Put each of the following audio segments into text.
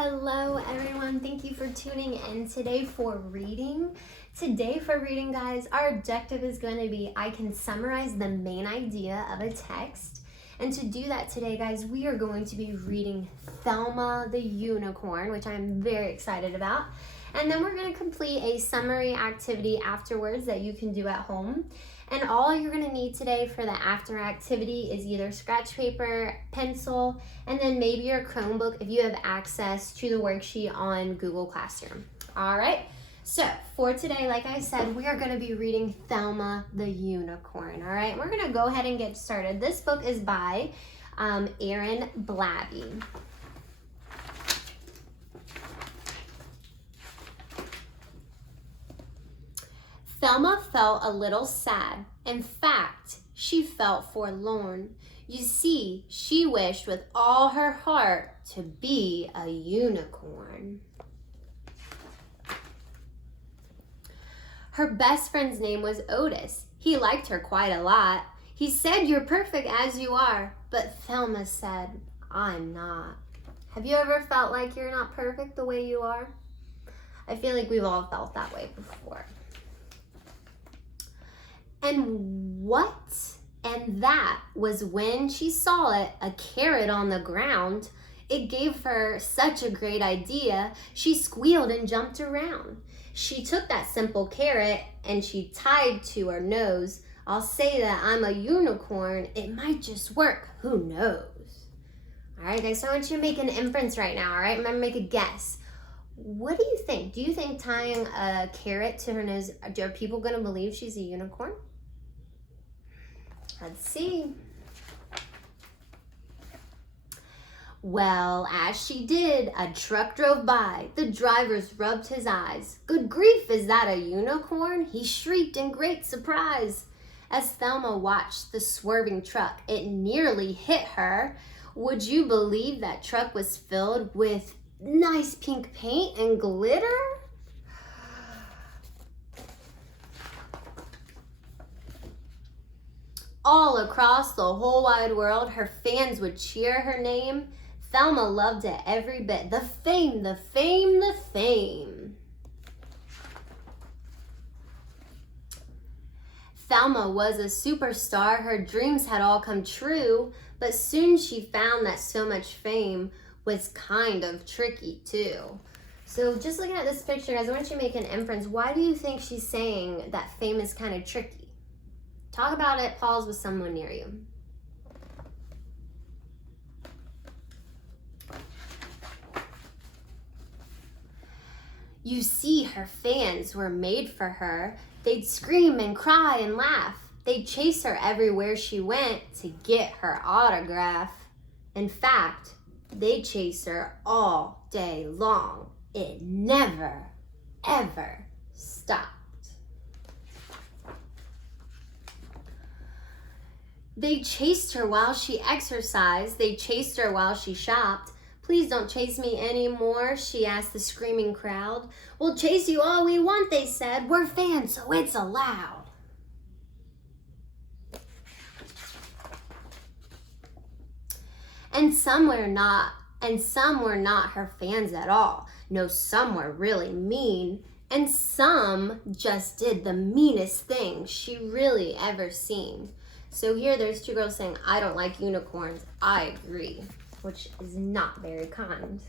Hello everyone, thank you for tuning in today for reading. Today for reading, guys, our objective is going to be I can summarize the main idea of a text. And to do that today, guys, we are going to be reading Thelma the Unicorn, which I'm very excited about. And then we're going to complete a summary activity afterwards that you can do at home. And all you're going to need today for the after activity is either scratch paper, pencil, and then maybe your Chromebook if you have access to the worksheet on Google Classroom. All right, so for today, like I said, we are going to be reading Thelma the Unicorn. All right, we're going to go ahead and get started. This book is by Aaron Blabey. Thelma felt a little sad. In fact, she felt forlorn. You see, she wished with all her heart to be a unicorn. Her best friend's name was Otis. He liked her quite a lot. He said, "You're perfect as you are." But Thelma said, "I'm not." Have you ever felt like you're not perfect the way you are? I feel like we've all felt that way before. And that was when she saw it, a carrot on the ground. It gave her such a great idea. She squealed and jumped around. She took that simple carrot and she tied to her nose. I'll say that I'm a unicorn. It might just work. Who knows? All right, guys, so I want you to make an inference right now, all right? Remember, make a guess. What do you think? Do you think tying a carrot to her nose, are people going to believe she's a unicorn? Let's see. Well, as she did, a truck drove by. The driver rubbed his eyes. "Good grief, is that a unicorn?" he shrieked in great surprise. As Thelma watched the swerving truck, it nearly hit her. Would you believe that truck was filled with nice pink paint and glitter? All across the whole wide world, her fans would cheer her name. Thelma loved it every bit. The fame, the fame, the fame. Thelma was a superstar. Her dreams had all come true, but soon she found that so much fame was kind of tricky too. So just looking at this picture, guys, I want you to make an inference. Why do you think she's saying that fame is kind of tricky? Talk about it, pause with someone near you. You see, her fans were made for her. They'd scream and cry and laugh. They'd chase her everywhere she went to get her autograph. In fact, they'd chase her all day long. It never, ever stopped. They chased her while she exercised. They chased her while she shopped. "Please don't chase me anymore," she asked the screaming crowd. "We'll chase you all we want," they said. "We're fans, so it's allowed." And some were not her fans at all. No, some were really mean, and some just did the meanest thing she really ever seen. So here there's two girls saying, "I don't like unicorns." I agree, which is not very kind.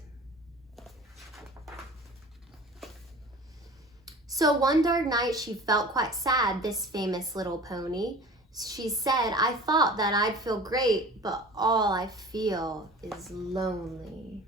So one dark night she felt quite sad, this famous little pony. She said, "I thought that I'd feel great, but all I feel is lonely."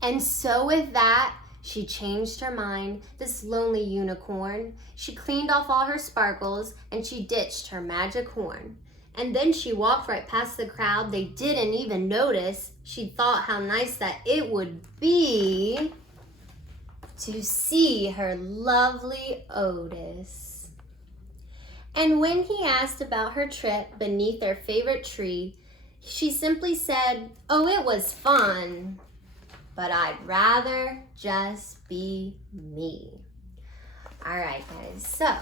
And so with that, she changed her mind, this lonely unicorn. She cleaned off all her sparkles and she ditched her magic horn. And then she walked right past the crowd. They didn't even notice. She thought how nice that it would be to see her lovely Otis. And when he asked about her trip beneath their favorite tree, she simply said, "Oh, it was fun, but I'd rather just be me." All right, guys, so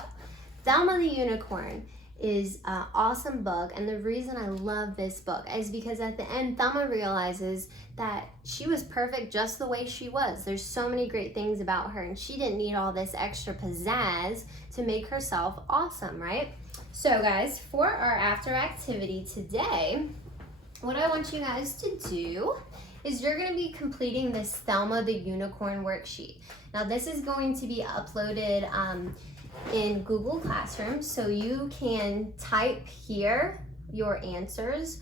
Thelma the Unicorn. is an awesome book, and the reason I love this book is because at the end Thelma realizes that she was perfect just the way she was. There's so many great things about her, and she didn't need all this extra pizzazz to make herself awesome, right? So guys, for our after activity today, what I want you guys to do is you're going to be completing this Thelma the Unicorn worksheet. Now this is going to be uploaded in Google Classroom, so you can type here your answers,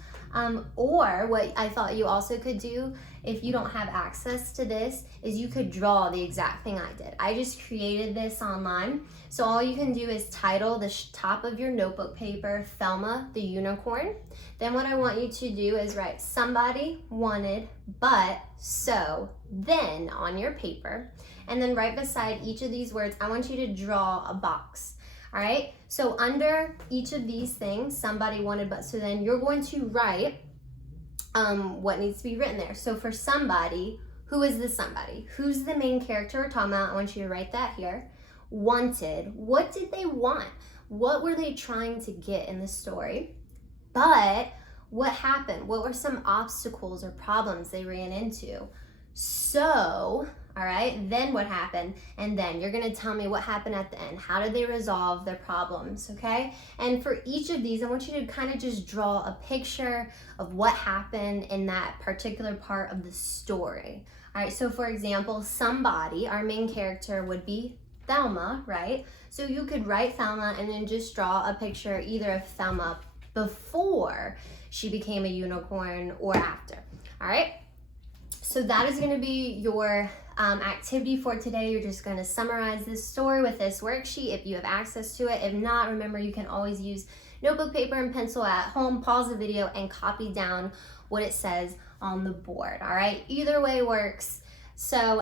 or what I thought you also could do if you don't have access to this is you could draw the exact thing I did. I just created this online, so all you can do is title the top of your notebook paper Thelma the Unicorn. Then what I want you to do is write somebody wanted but so then on your paper, and then right beside each of these words I want you to draw a box. All right, so under each of these things, somebody wanted but so then, you're going to write what needs to be written there. So for somebody, who is the somebody? Who's the main character we're talking about? I want you to write that here. Wanted, what did they want? What were they trying to get in the story? But what happened? What were some obstacles or problems they ran into? So, all right, then what happened? And then you're gonna tell me what happened at the end. How did they resolve their problems, okay? And for each of these, I want you to kind of just draw a picture of what happened in that particular part of the story. All right, so for example, somebody, our main character would be Thelma, right? So you could write Thelma and then just draw a picture either of Thelma before she became a unicorn or after, all right? So that is going to be your activity for today. You're just going to summarize this story with this worksheet if you have access to it. If not, remember you can always use notebook, paper, and pencil at home, pause the video, and copy down what it says on the board, all right? Either way works. So